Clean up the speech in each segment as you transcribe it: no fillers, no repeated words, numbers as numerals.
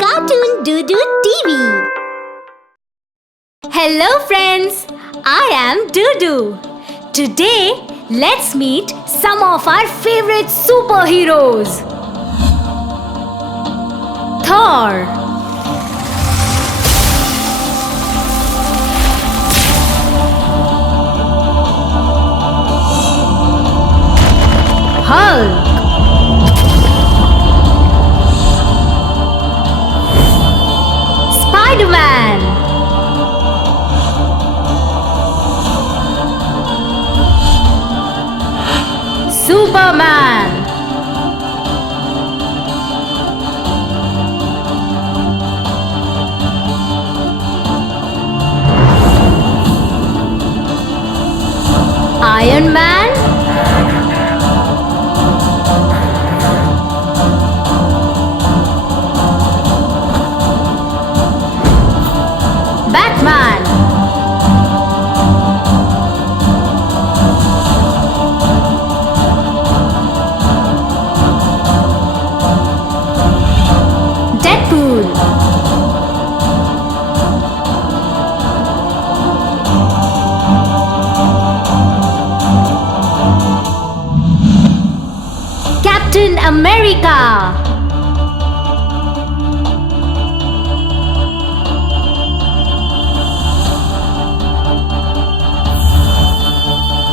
Cartoon Doo-Doo TV. Hello friends, I am Doo-Doo. Today, let's meet some of our favorite superheroes. Thor, Hulk, Spider-Man, Superman, Iron Man, Batman, Deadpool, Captain America,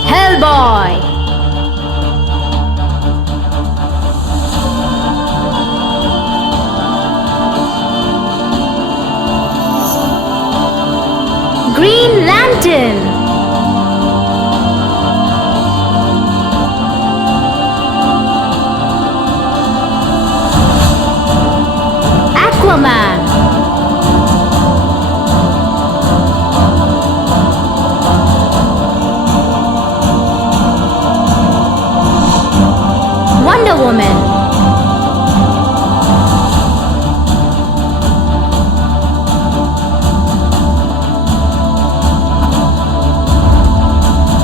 Hellboy, Green Lantern, Aquaman, Wonder Woman,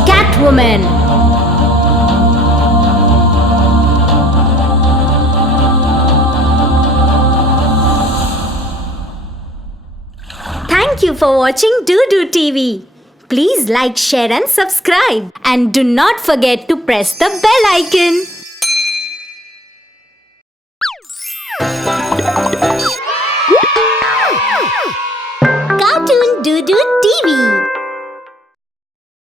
Catwoman, Thank you for watching Doo-Doo TV. Please like, share and subscribe. And do not forget to press the bell icon. Cartoon Doo-Doo TV.